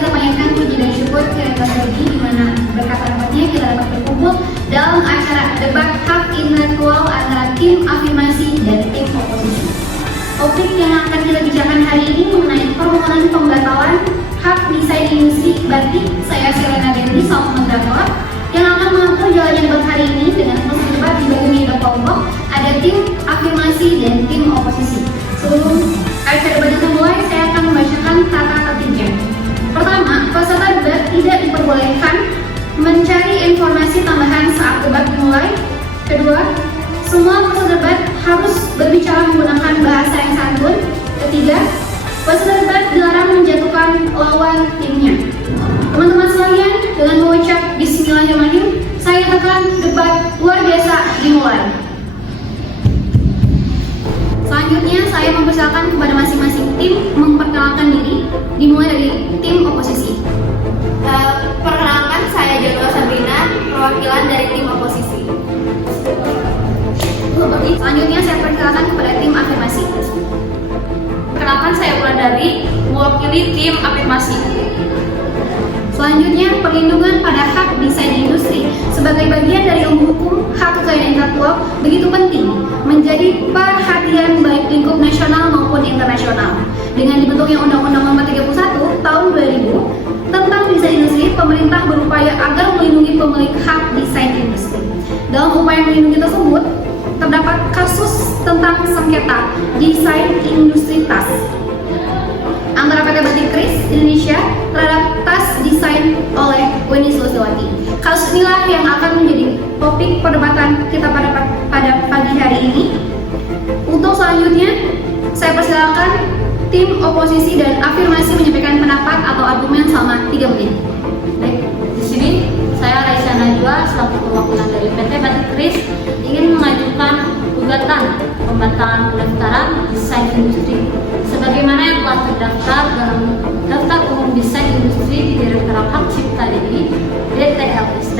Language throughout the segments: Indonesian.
kita panjatkan puji dan syukur ke Tuhan di mana berkat rahmatnya kita dapat berkumpul dalam acara debat hak intelektual antara tim afirmasi dan tim oposisi. Topik yang akan kita bicarakan hari ini mengenai permohonan pembatalan hak desain industri batik. Saya Selena Dendi, selaku moderator yang akan mengatur jalannya debat hari ini dengan proses debat dibagi menjadi kelompok. Ada tim afirmasi dan tim oposisi. Sebelum acara debat dimulai, saya akan membacakan tata tertibnya. Pertama, peserta debat tidak diperbolehkan mencari informasi tambahan saat debat dimulai. Kedua, semua peserta debat harus berbicara menggunakan bahasa yang santun. Ketiga, peserta debat dilarang menjatuhkan lawan timnya. Teman-teman sekalian, dengan mengucap Bismillahirrahmanirrahim, saya tekan debat luar biasa dimulai. Selanjutnya, saya mempersilakan kepada masing-masing tim memperkenalkan diri, dimulai dari tim oposisi. Perkenalkan, saya Janua Sabrina, perwakilan dari tim oposisi. Selanjutnya, saya persilakan kepada tim afirmasi. Perkenalkan, saya Wulandari, mewakili tim afirmasi. Selanjutnya, perlindungan pada hak desain industri sebagai bagian dari ilmu hukum hak kekayaan intelektual begitu penting menjadi perhatian baik lingkup nasional maupun internasional. Dengan dibentuknya Undang-Undang Nomor 31 Tahun 2000 tentang desain industri, pemerintah berupaya agar melindungi pemilik hak desain industri. Dalam upaya melindungi tersebut, terdapat kasus tentang sengketa desain industri tas antara PT Batik Keris Indonesia terhadap tas desain oleh Weni Sulistiawati. Kasus inilah yang akan menjadi topik perdebatan kita pada pagi hari ini. Untuk selanjutnya, saya persilakan tim oposisi dan afirmasi menyampaikan pendapat atau argumen selama 3 menit. Baik, di sini saya Raisa Najwa selaku perwakilan dari PT Batik Keris ingin mengajukan gugatan pembatalan pendaftaran desain industri sebagaimana yang telah terdaftar dalam daftar umum desain industri di Direktorat Hak Cipta DI DTLST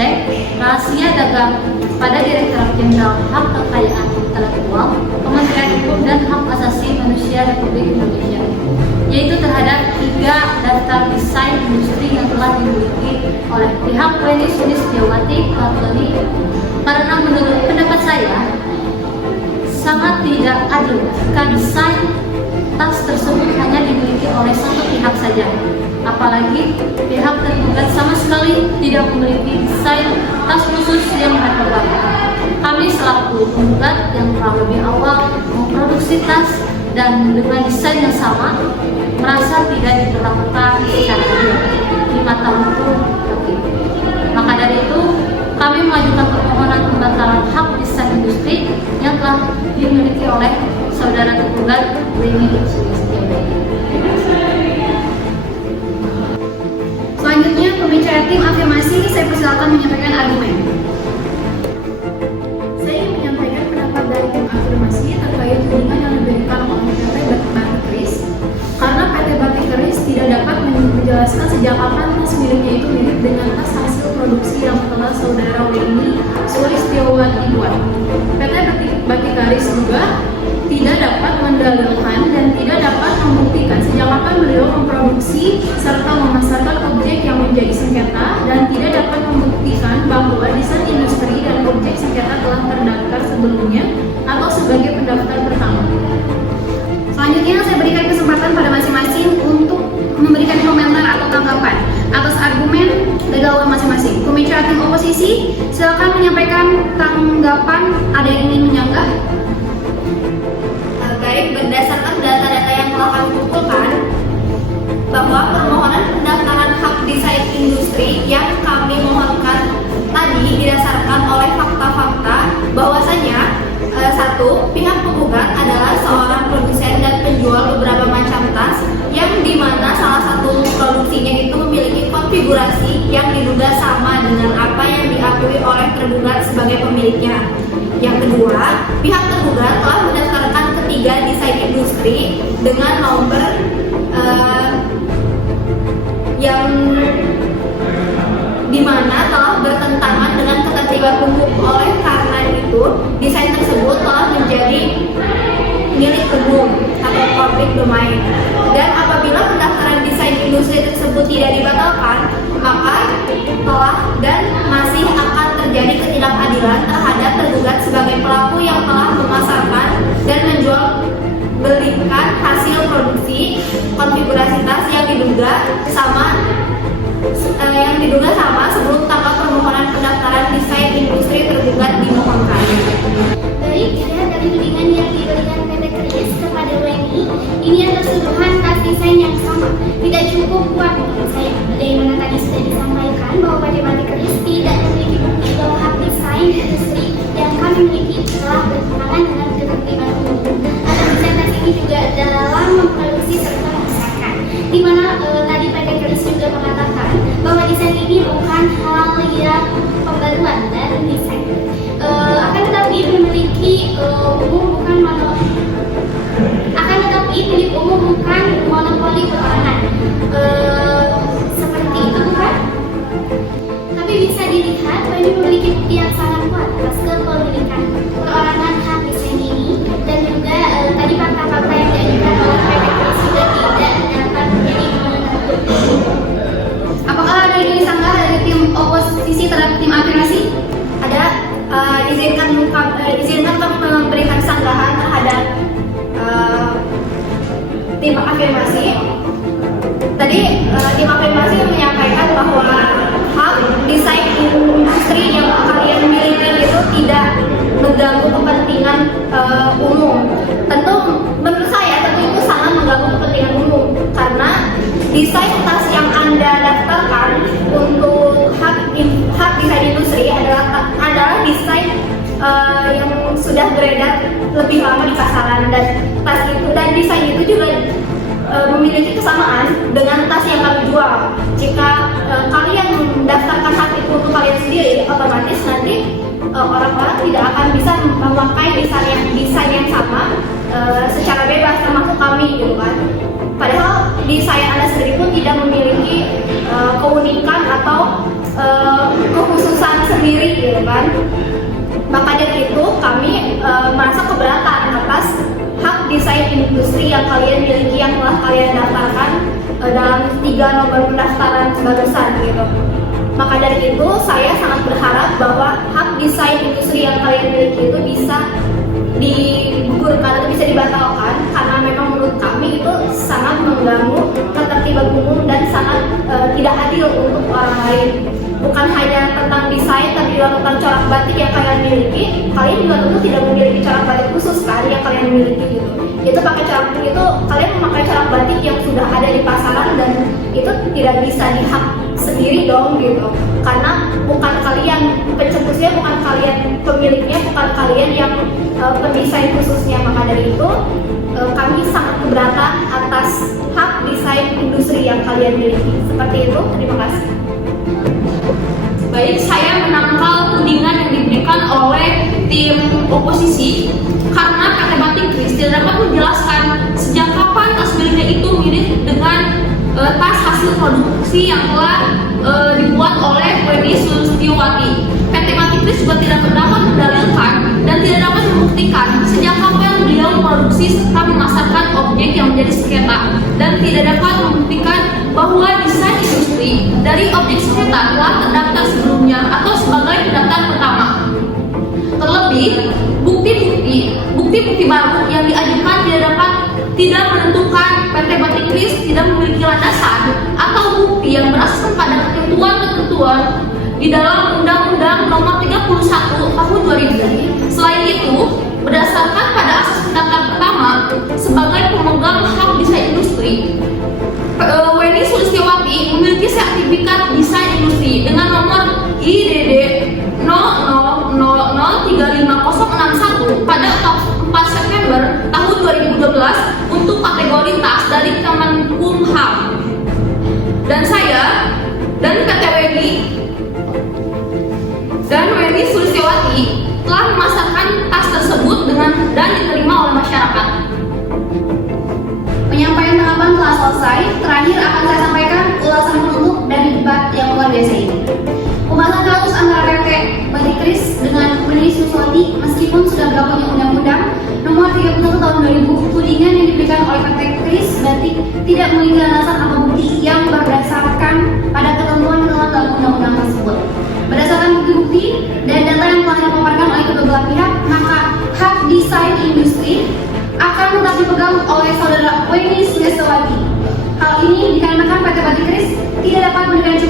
rahasia dagang pada Direktorat Jenderal Hak Kekayaan Intelektual Kementerian Hukum dan Hak Asasi Manusia Republik Indonesia, yaitu terhadap 3 daftar desain industri yang telah dimiliki oleh pihak Weni Sulistiawati Company, karena menurut pendapat saya sangat tidak adil jika desain tas tersebut hanya dimiliki oleh satu pihak saja, apalagi pihak tergugat sama sekali tidak memiliki desain tas khusus yang mereka buat. Kami selaku penggugat yang telah lebih awal memproduksi tas dan dengan desain yang sama merasa tidak diperlakukan secara adil di mata hukum. Maka dari itu kami mengajukan permohonan pembatalan hak desain industri yang telah dimiliki oleh saudara tergugat Weni Sulistiawati. Selanjutnya, pembicara tim afirmasi, saya persilakan menyampaikan argumen. Saya ingin menyampaikan pendapat dari tim afirmasi terkait tudingan yang diberikan oleh PT Batik Keris, karena PT Batik Keris tidak dapat menjelaskan sejak kapan tas miliknya itu mirip dengan tas hasil produksi yang telah saudara Weni Sulistiawati buat. PT Batik Keris juga tidak dapat mendalilkan dan tidak dapat membuktikan sejak kapan beliau memproduksi serta memasarkan objek yang menjadi sengketa, dan tidak dapat membuktikan bahwa desain industri dan objek sengketa telah terdaftar sebelumnya atau sebagai pendaftar pertama. Selanjutnya, saya berikan kesempatan pada masing-masing untuk memberikan komentar atau tanggapan atas argumen dalil masing-masing. Pembicara tim oposisi, silakan menyampaikan tanggapan. Ada yang ingin menyanggah? Baik, berdasarkan data-data yang telah kami kumpulkan, bahwa permohonan pendaftaran hak desain industri yang kami mohonkan tadi didasarkan oleh fakta-fakta bahwasanya satu, pihak penggugat adalah seorang produsen dan penjual beberapa macam tas yang dimana salah satu produksinya itu memiliki konfigurasi yang diduga sama dengan apa yang diakui oleh tergugat sebagai pemiliknya. Yang kedua, pihak tergugat telah mendaftarkan ketiga desain industri dengan nomor yang dimana telah bertentangan dengan ketertiban umum. Oleh karena itu, desain tersebut telah menjadi milik umum atau public domain. Dan apabila pendaftaran desain industri tersebut tidak dibatalkan, maka telah dan masih akan terjadi ketidakadilan terhadap tergugat sebagai pelaku yang telah memasarkan dan menjual belikan hasil produksi konfigurasi tas yang diduga sama sebelum tanggal permohonan pendaftaran desain industri tergugat dimohonkan. Baik, dari tudingan yang diberikan PT Kris kepada WNI, ini adalah tuduhan tas desain yang sama. Tidak cukup kuat menurut saya. Bagaimana tadi sudah disampaikan bahwa PT Batik Kris tidak memiliki bukti bahwa hak desain industri yang kami miliki telah bertentangan dengan ketertiban umum. Atau desain tas ini juga dalam memproduksi serta memasarkan. Di mana tadi PT Kris juga mengatakan bahwa desain ini bukan hal yang pembaruan dan desain. Akan tetapi memiliki umum bukan milik umum bukan monopoli perorangan. Seperti itu bukan? Tapi bisa dilihat bahwa ini memiliki bukti yang sangat kuat atas kepemilikan perorangan hak desain ini, dan juga tadi fakta-fakta yang diajukan oleh PT Kris juga tidak dapat menjadi menentu. Apakah ada yang disanggah dari tim oposisi terhadap tim afirmasi? Ada. Izinkan kami memberikan sanggahan terhadap tim afirmasi. Tadi tim afirmasi menyampaikan bahwa hak desain industri yang kalian miliki itu tidak mengganggu kepentingan umum. Tentu menurut saya itu sangat mengganggu kepentingan umum, karena desain tas yang Anda daftarkan untuk hak desain industri adalah desain yang sudah beredar lebih lama di pasaran, dan tas itu dan desain itu juga memiliki kesamaan dengan tas yang kami jual. Jika kalian mendaftarkan hak itu untuk kalian sendiri, otomatis nanti orang-orang tidak akan bisa memakai desain yang sama secara bebas, termasuk kami gitu kan. Padahal desain Anda sendiri pun tidak memiliki keunikan atau kekhususan sendiri gitu kan. Maka dari itu kami merasa keberatan atas hak desain industri yang kalian miliki yang telah kalian daftarkan dalam 3 nomor pendaftaran barusan gitu. Maka dari itu saya sangat berharap bahwa hak desain industri yang kalian miliki itu bisa digugurkan atau bisa dibatalkan, karena memang menurut kami itu sangat mengganggu ketertiban umum dan sangat tidak adil untuk orang lain. Bukan hanya tentang desain, tapi juga tentang corak batik yang kalian miliki. Kalian juga tentu tidak memiliki corak batik khusus kan yang kalian miliki gitu. Itu kalian memakai corak batik yang sudah ada di pasaran, dan itu tidak bisa dihak sendiri dong gitu. Karena bukan kalian pencetusnya, bukan kalian pemiliknya, bukan kalian yang pendesain khususnya. Maka dari itu kami sangat keberatan atas hak desain industri yang kalian miliki. Seperti itu, terima kasih. Baik, saya menangkal tudingan yang diberikan oleh tim oposisi karena PT Batik Kris tidak dapat menjelaskan sejak kapan tas miliknya itu mirip dengan tas hasil produksi yang telah dibuat oleh WNI Sulistiowati. PT Batik Kris juga tidak dapat mendalilkan dan tidak dapat membuktikan sejak kapan beliau memproduksi serta memasarkan objek yang menjadi sengketa, dan tidak dapat membuktikan bahwa desain industri dari objek sengketa telah terdaftar sebelumnya atau sebagai pendaftar pertama. Terlebih, bukti-bukti baru yang diajukan tidak menentukan PT Batik Kris tidak memiliki landasan atau bukti yang berasaskan pada ketentuan-ketentuan di dalam Undang-Undang Nomor 31 Tahun 2000. Selain itu, berdasarkan pada asas pendaftar pertama sebagai pemegang hak desain industri, WNI Sulistiowati memiliki sertifikat desain industri dengan nomor IDD 00035061 pada 4 September tahun 2012 untuk kategori tas dari Kemenkumham. Dan saya dan PT WNI Sulistiowati telah memasarkan tas tersebut dan diterima oleh masyarakat. Penyampaian tanggapan telah selesai. Terakhir akan saya sampaikan ulasan penutup dari debat yang luar biasa ini. Pembahasan kasus antara PT Batik Kris dengan WNI Sulistiowati meskipun sudah berlakunya Undang-Undang Nomor 31 Tahun 2000, tudingan yang diberikan oleh PT Kris Batik tidak memiliki landasan atau bukti yang dapat memberikan